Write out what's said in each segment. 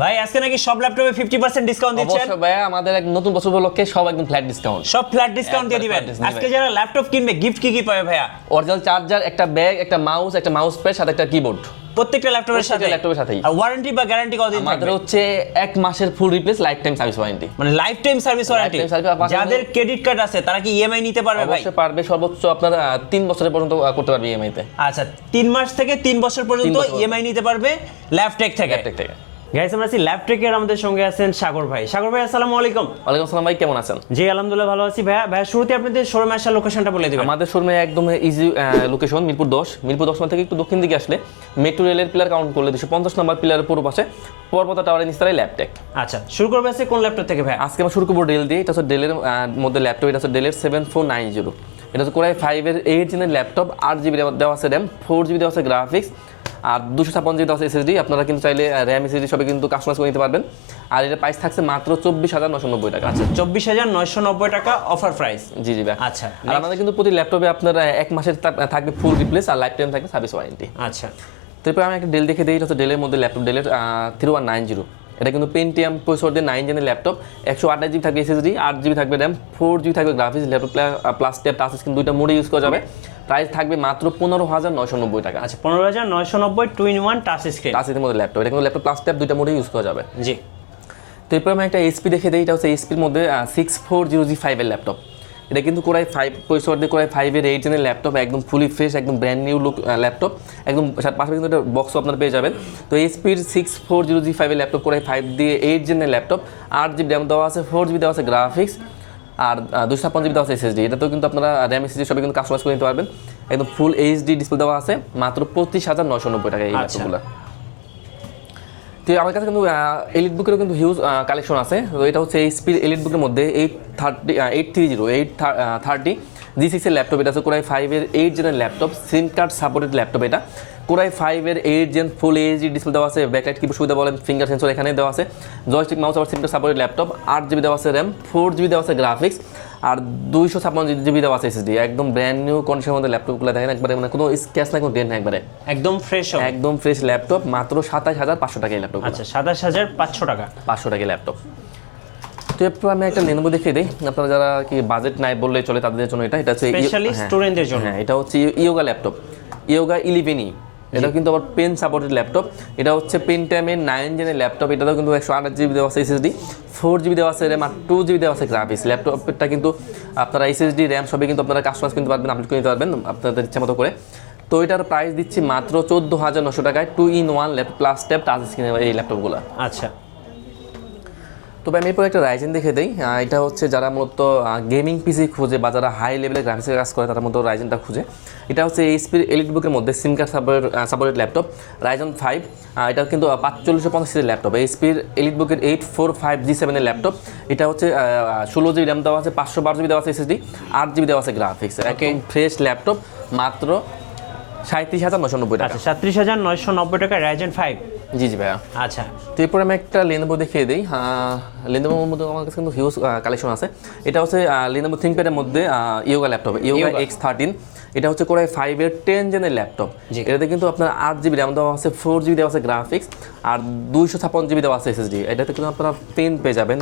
ভাই আজকে নাকি সব ল্যাপটপে 50% ডিসকাউন্ট দিচ্ছেন? অবশ্যই ভাই, আমাদের এক নতুন বছর উপলক্ষে সব একদম ফ্ল্যাট ডিসকাউন্ট। সব ফ্ল্যাট ডিসকাউন্ট দিয়ে দিবেন। আজকে যারা ল্যাপটপ কিনবে গিফট কি পাবে ভাইয়া? অরিজিনাল চার্জার, একটা ব্যাগ, একটা মাউস প্যাড, সাথে একটা কিবোর্ড। প্রত্যেকটা ল্যাপটপের সাথেই। আর ওয়ারেন্টি বা গ্যারান্টি কতদিন থাকবে? আমাদের হচ্ছে 1 মাসের ফুল replace, life time service warranty. মানে লাইফ টাইম সার্ভিস ওয়ারেন্টি। যাদের ক্রেডিট কার্ড আছে তারা কি ইএমআই নিতে পারবে ভাই? অবশ্যই পারবে, সর্বোচ্চ আপনারা 3 বছরের পর্যন্ত করতে পারবে ইএমআই তে। আচ্ছা, 3 মাস থেকে 3 বছর পর্যন্ত ইএমআই নিতে পারবে ল্যাপটেক থেকে। গাইস, আমরা আছি ল্যাপটেকের, আমাদের সঙ্গে আছেন সাগর ভাই। সাগর ভাই, আসসালামু আলাইকুম। ওয়ালাইকুম আসসালাম ভাই, কেমন আছেন? জি আলহামদুলিল্লাহ ভালো আছি ভাই। শুরুতে আপনাদের শোরুমে আসার লোকেশনটা বলে দিবেন। আমাদের শোরুমে একদম ইজি লোকেশন মিরপুর 10 থেকে একটু দক্ষিণ দিকে আসলে মেট্রো রেলের পিলার কাউন্ট করলে 250 নম্বর পিলারের পূর্ব পাশে পর্বতা টাওয়ারের নিচতলায় ল্যাপটেক। আচ্ছা, শুরু করবে আছে কোন ল্যাপটপ থেকে ভাই? আজকে আমরা শুরু করব ডেল দিয়ে। এটা হচ্ছে ডেলের মধ্যে ল্যাপটপ। এটা হচ্ছে ডেলের 7490। এটা হচ্ছে কোরাই 5 এর 8 জেনের ল্যাপটপ। 8GB দেওয়া আছে র্যাম, 4GB দেওয়া আছে গ্রাফিক্স, আর 256GB দেওয়া আছে এসএসডি। আপনারা কিন্তু চাইলে র্যাম এসএসডি সবই কিন্তু কাস্টমাইজ করে নিতে পারবেন। আর এটা প্রাইস থাকছে মাত্র 24990 টাকা। আচ্ছা, 24990 টাকা অফার প্রাইস। জি জি ভাই। আচ্ছা, আর আমাদের কিন্তু প্রতি ল্যাপটপে আপনার 1 মাসের থাকবে ফুল রিপ্লেস, আর লাইফ টাইম থাকবে সার্ভিস ওয়ারেন্টি। আচ্ছা, তারপর আমি একটা ডেল দেখে দিই। এটা হচ্ছে ডেলের মধ্যে ল্যাপটপ, ডেলের 3190। এটা কিন্তু পেন্টিয়াম প্রসেসর দিয়ে 9 জেনের ল্যাপটপ। 128GB থাকবে এসএসডি, 8GB থাকবে র্যাম, 4GB থাকবে graphics, laptop plus tab touch screen দুইটা মোডে ইউজ করা যাবে। প্রাইস থাকবে মাত্র 15990 টাকা। আচ্ছা, 15990 2-in-1 টাচ স্ক্রিন। টাচ স্ক্রিনের মধ্যে ল্যাপটপ। এটা কিন্তু ল্যাপটপ প্লাস ট্যাব দুইটা মোডে ইউজ করা যাবে। জি। তো এরপর আমি একটা এইচপি দেখে দিই। এটা হচ্ছে এইচপির মধ্যে 6400G5 এর ল্যাপটপ। এটা কিন্তু কোরাই 5 প্রসেসর দিয়ে কোরাই 5 এর 8 জেনের ল্যাপটপ, একদম ফুলি ফ্রেশ, একদম ব্র্যান্ড নিউ লুক ল্যাপটপ। একদম পাশে কিন্তু একটা বক্সও আপনারা পেয়ে যাবেন। তো এইচপির 6400G5 এর ল্যাপটপ, কোরাই 5 দিয়ে 8 জেনের ল্যাপটপ। 8GB র্যাম দেওয়া আছে, 4GB দেওয়া আছে গ্রাফিক্স, আর 256GB দেওয়া আছে এসএসডি। এটা তো কিন্তু আপনারা র্যাম এসএসডি সবই কিন্তু কাস্টমাইজ করে নিতে পারবেন। একদম ফুল এইচডি ডিসপ্লে দেওয়া আছে, মাত্র 25990 টাকা এই ল্যাপটপগুলো। তো আমার কাছে কিন্তু এলিট বুকেরও কিন্তু হিউজ কালেকশন আছে। তো এটা হচ্ছে এইচপির এলিট বুকের মধ্যে 830 G6 এর ল্যাপটপ। এটা হচ্ছে কোরাই 5 এর 8 জেনের ল্যাপটপ, সিম কার্ড সাপোর্টেড ল্যাপটপ। এটা কোরাই 5 এর 8 জেন ফুল এইচডি ডিসপ্লে দেওয়া আছে, ব্যাকলাইট কিবোর্ড সুবিধা বলেন, ফিঙ্গার সেন্সর এখানে দেওয়া আছে, জয়স্টিক মাউস আবার সিম কার্ড সাপোর্টেড ল্যাপটপ। 8GB দেওয়া আছে র্যাম, 4GB দেওয়া আছে গ্রাফিক্স, আর 256GB দেওয়া আছে এসএসডি। একদম ব্র্যান্ড নিউ কন্ডিশনের মধ্যে ল্যাপটপগুলো দেখেন, একবারে মানে কোনো স্ক্র্যাচ নাই, কোনো ডেন্ট নাই, একবারে একদম ফ্রেশ ল্যাপটপ। মাত্র 27500 টাকা এই ল্যাপটপ। আচ্ছা, 27500 টাকা। 500 টাকা ল্যাপটপ। তো এরপর আমি একটা Lenovo দেখিয়ে দিই। আপনারা যারা কি বাজেট নাই বললেই চলে তাদের জন্য এটা হচ্ছে স্পেশালি স্টুডেন্টদের জন্য। হ্যাঁ, এটা হচ্ছে ইয়োগা ল্যাপটপ, ইয়োগা 11E। এটা কিন্তু আবার পেন সাপোর্টেড ল্যাপটপ। এটা হচ্ছে পেন্টিয়ামের 9 জেনের ল্যাপটপ। এটাতেও কিন্তু 128GB দেওয়া আছে এসএসডি, 4GB দেওয়া আছে র্যাম, আর 2GB দেওয়া আছে গ্রাফিক্স। ল্যাপটপটা কিন্তু আপনারা এসএসডি র্যাম সবই কিন্তু আপনারা কাস্টমাইজ করতে পারবেন, আপডেট করে নিতে পারবেন আপনাদের ইচ্ছা মতো করে। তো এটার প্রাইস দিচ্ছি মাত্র 14900 টাকায় 2-in-1 laptop plus tab touch স্ক্রিনের এই ল্যাপটপগুলো। আচ্ছা, তবে আমি এরপর একটা রাইজেন দেখে দিই। এটা হচ্ছে যারা মূলত গেমিং পিসি খুঁজে বা যারা হাই লেভেলের গ্রাফিক্সের কাজ করে তারা মূলত রাইজেনটা খুঁজে। এটা হচ্ছে এইচপির এলিট বুকের মধ্যে সিম কার্ড সাপোর্টেড ল্যাপটপ, রাইজন 5। এটা কিন্তু 4550 সিরিজের ল্যাপটপ। এইচপির এলিট বুকের 845G7 এর ল্যাপটপ। এটা হচ্ছে 16GB র্যাম দেওয়া আছে, 512GB দেওয়া আছে এসএসডি, 8GB দেওয়া আছে গ্রাফিক্স। একদম ফ্রেশ ল্যাপটপ, মাত্র 37990 টাকা। আচ্ছা, 37990 টাকা রাইজেন 5। জি জি ভাইয়া। আচ্ছা, তো এরপর আমি একটা Lenovo দেখিয়ে দিই। Lenovoর মধ্যে আমার কাছে কিন্তু হিউজ কালেকশন আছে। এটা হচ্ছে Lenovo ThinkPad এর মধ্যে ইয়োগা ল্যাপটপ, ইয়োগা X13। এটা হচ্ছে কোরাই 5 এর 10 জেনের ল্যাপটপ। এটাতে কিন্তু আপনার 8GB র্যাম দেওয়া আছে, 4GB দেওয়া আছে গ্রাফিক্স, আর 256GB দেওয়া আছে এসএসডি। এটাতে কিন্তু আপনারা পেন পেয়ে যাবেন।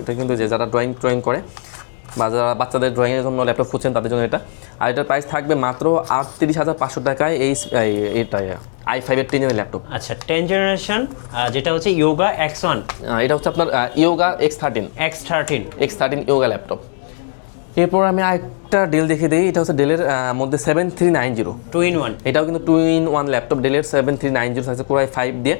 এটা কিন্তু যারা ড্রয়িং করে বা যারা বাচ্চাদের ড্রয়িংয়ের জন্য ল্যাপটপ খুঁজছেন তাদের জন্য এটা। আর এটার প্রাইস থাকবে মাত্র 38500 টাকায় এটা i5 এর 10 জেনের ল্যাপটপ। আচ্ছা, 10 জেনারেশন, যেটা হচ্ছে ইয়োগা X1। এটা হচ্ছে আপনার ইয়োগা X13 ইয়োগা ল্যাপটপ। এরপর আমি আরেকটা ডেল দেখে দিই। এটা হচ্ছে ডেলের মধ্যে 7390 2-in-1। এটাও কিন্তু 2-in-1 ল্যাপটপ। ডেলের 7390 থাকছে কোরাই 5 দিয়ে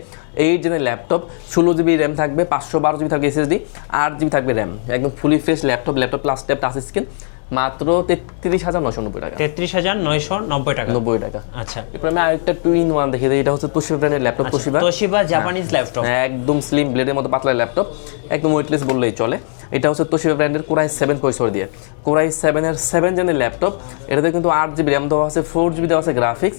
8 জেনের ল্যাপটপ, 16GB র্যাম থাকবে, 512GB থাকবে এসএসডি, 8GB থাকবে র্যাম। একদম fully fresh laptop plus tab touch screen, মাত্র 33990 টাকা। 33990 টাকা। 90 টাকা। আচ্ছা, এরপর আমি আরেকটা 2-in-1 দেখে দিই। এটা হচ্ছে তোশিবা ব্র্যান্ডের ল্যাপটপ। তোশিবা জাপানিজ ল্যাপটপ, একদম স্লিম ব্লেডের মতো পাতলা ল্যাপটপ, একদম ওয়েটলেস বললেই চলে। এটা হচ্ছে তোশিবা ব্র্যান্ডের কোরাই 7 প্রসেসর দিয়ে, কোরাই 7 এর 7 জেনের ল্যাপটপ। এটাতে কিন্তু 8GB র্যাম দেওয়া আছে, 4GB দেওয়া আছে গ্রাফিক্স,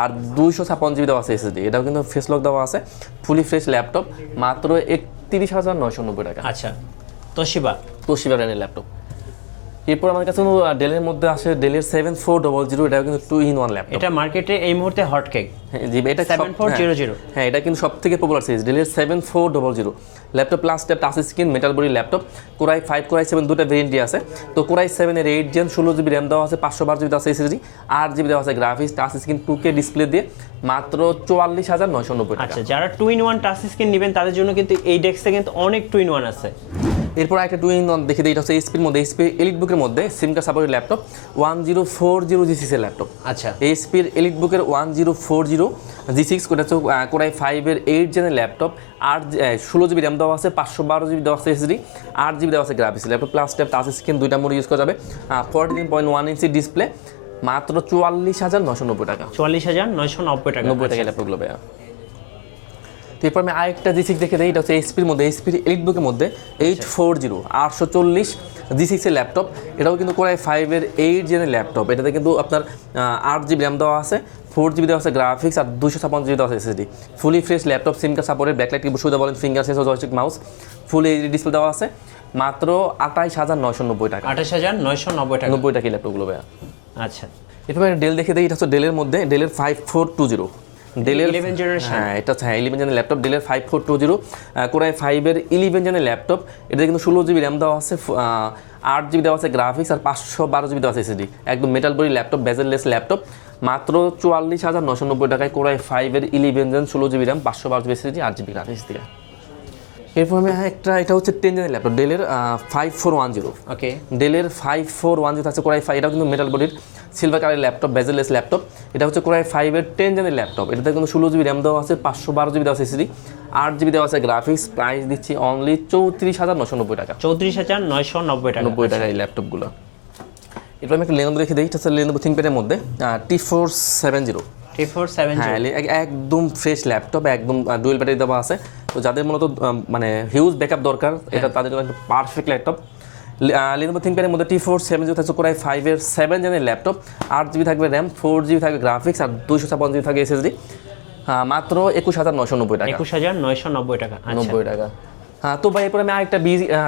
আর 256GB দেওয়া আছে এসএসডি। এটাও কিন্তু ফেস লক দেওয়া আছে, ফুলি ফ্রেশ ল্যাপটপ, মাত্র 31990 টাকা। আচ্ছা, তোশিবা ব্র্যান্ডের ল্যাপটপ। এরপর আমার কাছে ডেলের মধ্যে আসে ডেলের 7400, এটা কিন্তু 2-in-1 ল্যাপটপ। এটা মার্কেটে এই মুহূর্তে হট কেক। জি এটা 7400। হ্যাঁ এটা কিন্তু সবথেকে পপুলার সিরিজ ডেলের 7400 laptop plus touch screen metal body laptop. Core i 5 core i 7 দুটো ভেরিয়েন্টই আছে। তো কোরাই 7 এর 8 জেন 16GB র্যাম দেওয়া আছে, 512GB আছে এসএসডি, 8GB দেওয়া আছে graphics, touch screen 2K display দিয়ে মাত্র 44990 টাকা। আচ্ছা, যারা 2-in-1 টাচ স্ক্রিন নেবেন তাদের জন্য কিন্তু এই ডেস্কে কিন্তু অনেক 2-in-1 আছে। এরপর একটা 2-in-1 দেখে দিই, এটা হচ্ছে এইচপির মধ্যে এইচপি এলিটবুকের মধ্যে সিম কার্ড সাপোর্টেড ল্যাপটপ 1040G6 এর ল্যাপটপ। আচ্ছা, এইচপির এলিটবুকের 1040G6 কোটা হচ্ছে কোরাই 5 এর 8 জেনের ল্যাপটপ, 16GB র্যাম দেওয়া আছে, 512GB দেওয়া আছে এসএসডি, 8GB দেওয়া আছে graphics, laptop plus tab touch screen দুইটা মোড ইউজ করা যাবে, 14.1 ইঞ্চি ডিসপ্লে, মাত্র 44990 টাকা। 44990 টাকা। 90 টাকা ল্যাপটপগুলো ভাইয়া। তো এরপর আমি আরেকটা G6 দেখে দিই, এটা হচ্ছে এইচপির মধ্যে এইচপির এলিটবুকের মধ্যে 840 G6 এর ল্যাপটপ। এটাও কিন্তু কোরাই 5 এর 8 জেনের ল্যাপটপ। এটাতে কিন্তু আপনার 8GB র্যাম দেওয়া আছে, 4GB দেওয়া আছে গ্রাফিক্স, আর 256GB দেওয়া আছে এসএসডি। ফুলি ফ্রেশ ল্যাপটপ, সিম কার্ড সাপোর্টেড, ব্যাকলাইট কিবোর্ড সুবিধা বলেন, finger sensor, joystick mouse, full HD display দেওয়া আছে, মাত্র 28990 টাকা। 28990 টাকা। 90 টাকা ল্যাপটপগুলো ভাইয়া। আচ্ছা, এরপর ডেল দেখে দিই, এটা হচ্ছে ডেলের মধ্যে ডেলের 5420, ডেলের 11 জেনারেশন। হ্যাঁ এটা হচ্ছে 11 জেনের ল্যাপটপ, ডেলের 5420 কোরাই 5 এর 11 জেনের ল্যাপটপ। এটাতে কিন্তু 16GB র্যাম দেওয়া আছে, 8GB দেওয়া আছে গ্রাফিক্স, আর 512GB দেওয়া আছে এসএসডি। একদম metal body laptop, bezel-less laptop, মাত্র 44990 টাকায় কোরাই 5 এর 11 gen 16GB RAM, 512GB SSD, 8GB graphics দিয়ে। এরপর আমি একটা, এটা হচ্ছে 10 জেনের ল্যাপটপ, ডেলের 5410। ওকে, ডেলের 5410 আছে কোরাই 5, এটাও কিন্তু মেটাল বডির সিলভার কালারের ল্যাপটপ, বেজেললেস ল্যাপটপ। এটা হচ্ছে কোরাই 5 এর 10 জেনের ল্যাপটপ। এটাতে কিন্তু 16GB র্যাম দেওয়া আছে, 512GB দেওয়া আছে এসএসডি, 8GB দেওয়া আছে গ্রাফিক্স। প্রাইস দিচ্ছি অনলি 34990 টাকা। 34990 টাকা। 90 টাকা এই ল্যাপটপগুলো। এরপর আমি একটা লেনোভো দেখে দিই, এটা হচ্ছে লেনোভো থিংকপ্যাডের মধ্যে T470। হ্যাঁ একদম ফ্রেশ ল্যাপটপ, একদম ডুয়েল ব্যাটারি দেওয়া আছে। তো যাদের মূলত মানে হিউজ ব্যাকআপ দরকার, এটা তাদের জন্য একটা পারফেক্ট ল্যাপটপ। লেনোভো থিংকপ্যাডের মধ্যে T470 থাকছে কোরাই 5 এর 7 জেনের ল্যাপটপ, 8GB থাকবে র্যাম, 4GB থাকবে গ্রাফিক্স, আর 256GB থাকবে এসএসডি, মাত্র 21990 টাকা। 21990 টাকা। 90 টাকা। হ্যাঁ, তো ভাই এরপর আমি আরেকটা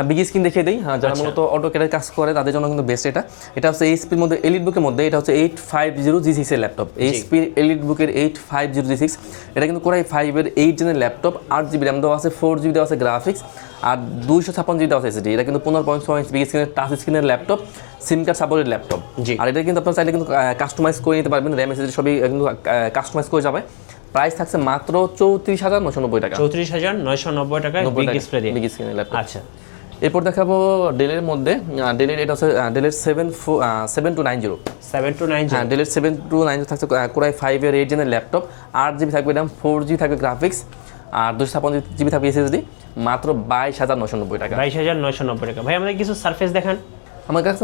বিগ স্ক্রিন দেখিয়ে দিই। যারা মূলত অটোক্যাডের কাজ করে তাদের জন্য কিন্তু বেস্ট এটা। এটা হচ্ছে এইচপির মধ্যে এলিটবুকের মধ্যে, এটা হচ্ছে 850G6 এর ল্যাপটপ, এইচপির এলিটবুকের 850G6। এটা কিন্তু কোরাই 5 এর 8 জেনের ল্যাপটপ, 8GB র্যাম দেওয়া আছে, 4GB দেওয়া আছে গ্রাফিক্স, আর 256GB দেওয়া আছে এসএসডি। এটা কিন্তু 15.6 ইঞ্চ বিগ স্ক্রিনের টাচ স্ক্রিনের ল্যাপটপ, সিম কার্ড সাপোর্টেড ল্যাপটপ। আর এটা কিন্তু আপনার চাইলে কিন্তু কাস্টমাইজ করে নিতে পারবেন, র্যাম এসএসডি সবই কিন্তু কাস্টমাইজ করে যাবে। প্রাইস থাকছে মাত্র 34990 টাকা। 34990 টাকায় বিগ ডিসপ্লে দিয়ে বিগ স্ক্রিনের ল্যাপটপ। আচ্ছা, এরপর দেখাবো ডেলের মধ্যে, ডেলের এটা হচ্ছে ডেলের 7290। 7290। হ্যাঁ, ডেলের 7290 থাকছে কোরাই 5 এর 8 জেনের ল্যাপটপ, 8GB থাকবে র্যাম, 4GB থাকবে গ্রাফিক্স, আর 256GB থাকবে এসএসডি, মাত্র 22990 টাকা। 22990 টাকা। ভাই আমাদের কিছু সারফেস দেখান। আমার কাছে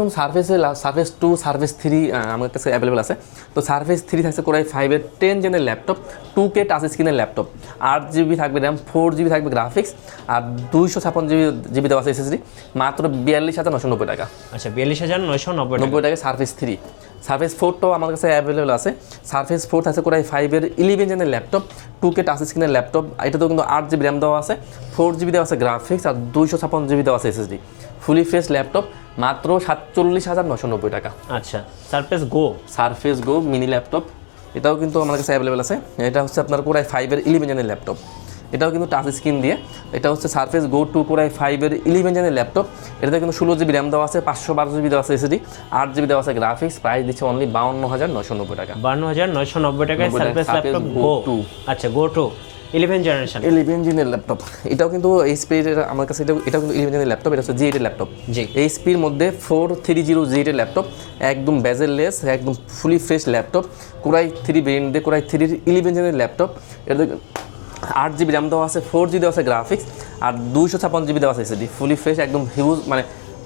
সারফেস 2, সারফেস 3 আমার কাছে অ্যাভেলেবল আছে। তো সারফেস 3 থাকছে কোরাই 5 এর 10 জেনের ল্যাপটপ, 2K টাচ স্ক্রিনের ল্যাপটপ, 8GB থাকবে র্যাম, 4GB থাকবে গ্রাফিক্স, আর 256GB দেওয়া আছে এসএসডি, মাত্র 42990 টাকা। আচ্ছা, 42990 টাকা সারফেস 3। সারফেস 4টাও আমার কাছে অ্যাভেলেবল আছে। সারফেস 4 থাকছে কোরাই 5 এর 11 জেনের ল্যাপটপ, 2K টাচ স্ক্রিনের ল্যাপটপ। এটাতেও কিন্তু 8GB র্যাম দেওয়া আছে, 4GB দেওয়া আছে গ্রাফিক্স, আর 256GB দেওয়া আছে এসএসডি। ফুলি ফ্রেশ ল্যাপটপ, মাত্র 47990 টাকা। আচ্ছা, সারফেস গো মিনি ল্যাপটপ, এটাও কিন্তু আমার কাছে অ্যাভেলেবল আছে। এটা হচ্ছে আপনার কোরাই 5 এর 11 জেনের ল্যাপটপ, এটাও কিন্তু টাচ স্ক্রিন দিয়ে। এটা হচ্ছে সারফেস গো 2 কোরাই 5 এর 11 জেনের ল্যাপটপ। এটাতে কিন্তু 16GB র্যাম দেওয়া আছে, 512GB দেওয়া আছে এসএসডি, 8GB দেওয়া আছে গ্রাফিক্স। প্রাইস দিচ্ছে অনলি 52990 টাকা। 52990 টাকায় সারফেস ল্যাপটপ গো 2। আচ্ছা, গো 2 11 জেনারেশন, 11 জেনের ল্যাপটপ। এটাও কিন্তু এইচপির, আমার কাছে এটাও কিন্তু 11 জেনের ল্যাপটপ। এটা হচ্ছে G8 এর ল্যাপটপ। এইচপির মধ্যে 430 এর ল্যাপটপ, একদম বেজেললেস, একদম fully fresh laptop, core i 3 variant দিয়ে কোরাই 3 11 জেনের ল্যাপটপ। এটা 8GB র্যাম দেওয়া আছে, 4GB দেওয়া আছে গ্রাফিক্স, আর 256GB দেওয়া আছে এসএসডি। ফুলি ফ্রেশ, একদম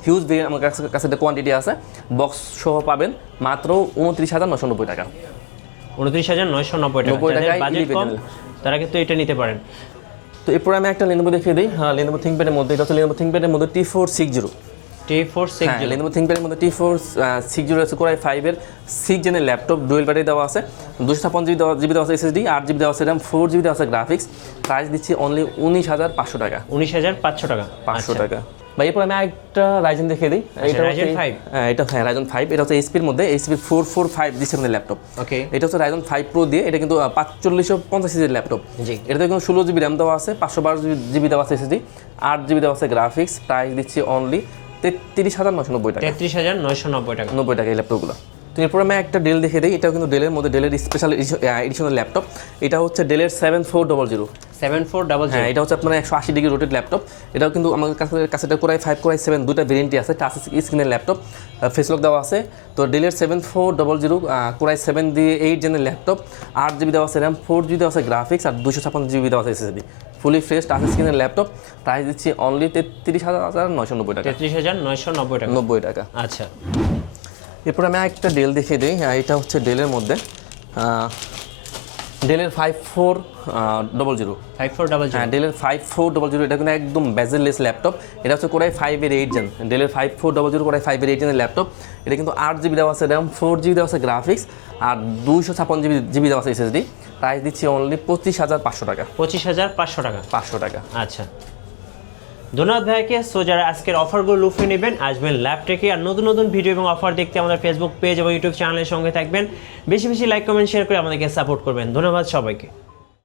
হিউজ ভেরিয়েন্ট আমার কাছে কোয়ান্টিটি আছে। বক্স সহ পাবেন মাত্র 29990 টাকা। 29990 টাকা। বাজেট কম তারা কিন্তু এটা নিতে পারেন। তো এরপর আমি একটা লেনোভো দেখিয়ে দিই। হ্যাঁ, লেনোভো থিংকপ্যাডের মধ্যে, এটা হচ্ছে লেনোভো থিংকপ্যাডের মধ্যে T460। লেনোভো থিংকপ্যাডের মধ্যে T460 আছে কোরাই 5 এর 6 জেনের ল্যাপটপ, ডুয়েল ব্যাটারি দেওয়া আছে, 256GB দেওয়া আছে এসএসডি, 8GB দেওয়া আছে র্যাম, 4GB দেওয়া আছে গ্রাফিক্স। প্রাইস দিচ্ছি অনলি 19500 টাকা। 19500 টাকা। 500 টাকা। ভাই এরপর আমি একটা রাইজেন দেখিয়ে দিই। এটা Ryzen 5? হ্যাঁ এটা হ্যাঁ রাইজেন 5, এটা হচ্ছে এইচপির মধ্যে এইচপি 445 দিচ্ছে আমাদের ল্যাপটপ। ওকে, এটা হচ্ছে রাইজেন 5 প্রো দিয়ে, এটা কিন্তু 4550 সিরিজের ল্যাপটপ। জি। এটাতে কিন্তু 16 জিবি র্যাম দেওয়া আছে, 512 জিবি দেওয়া আছে এসএসডি, 8 জিবি দেওয়া আছে গ্রাফিক্স। প্রাইস দিচ্ছি অনলি 33990 টাকা। 33,990 টাকা। 90 টাকা এই ল্যাপটপগুলো। তো এরপর আমি একটা ডেল দেখে দিই। এটাও কিন্তু ডেলের মধ্যে, ডেলের স্পেশাল এডিশনের ল্যাপটপ। এটা হচ্ছে ডেলের 7400। 7400। হ্যাঁ এটা হচ্ছে আপনার 180 ডিগ্রি রোটেট ল্যাপটপ। এটাও কিন্তু আমাদের কাছে এটা কোরাই 5 কোরাই 7 দুটা ভেরিয়েন্টই আছে। টাচ স্ক্রিনের ল্যাপটপ, ফেস লক দেওয়া আছে। তো ডেলের 7400 কোরাই 7 দিয়ে 8 জেনের ল্যাপটপ, 8 জিবি দেওয়া আছে র্যাম, 4 জিবি দেওয়া আছে গ্রাফিক্স, আর 256 জিবি দেওয়া আছে এসএসডি। ফুলি ফ্রেশ টাচ স্ক্রিনের ল্যাপটপ। প্রাইস দিচ্ছি অনলি 33,990 টাকা। 33,990 টাকা। 90 টাকা। আচ্ছা, এরপর আমি একটা ডেল দেখিয়ে দিই। এটা হচ্ছে ডেলের মধ্যে ডেলের 5400। 5400। হ্যাঁ ডেলের 5400, এটা কিন্তু একদম বেজেললেস ল্যাপটপ। এটা হচ্ছে কোরাই 5-এর 8 জেন। ডেলের 5400 কোরাই 5-এর 8 জেনের ল্যাপটপ। এটা কিন্তু 8 জিবি দেওয়া আছে র্যাম, 4 জিবি দেওয়া আছে গ্রাফিক্স, আর 256 জিবি দেওয়া আছে এসএসডি। প্রাইস দিচ্ছি অনলি 25,500 টাকা। 25,500 টাকা। 500 টাকা। আচ্ছা, ধন্যবাদ ভাইকে। সো যারা আজকের অফারগুলো লুফে নেবেন, আসবেন ল্যাপটেকে। আর নতুন নতুন ভিডিও এবং অফার দেখতে আমাদের ফেসবুক পেজ এবং ইউটিউব চ্যানেলের সঙ্গে থাকবেন। বেশি বেশি লাইক কমেন্ট শেয়ার করে আমাদেরকে সাপোর্ট করবেন। ধন্যবাদ সবাইকে।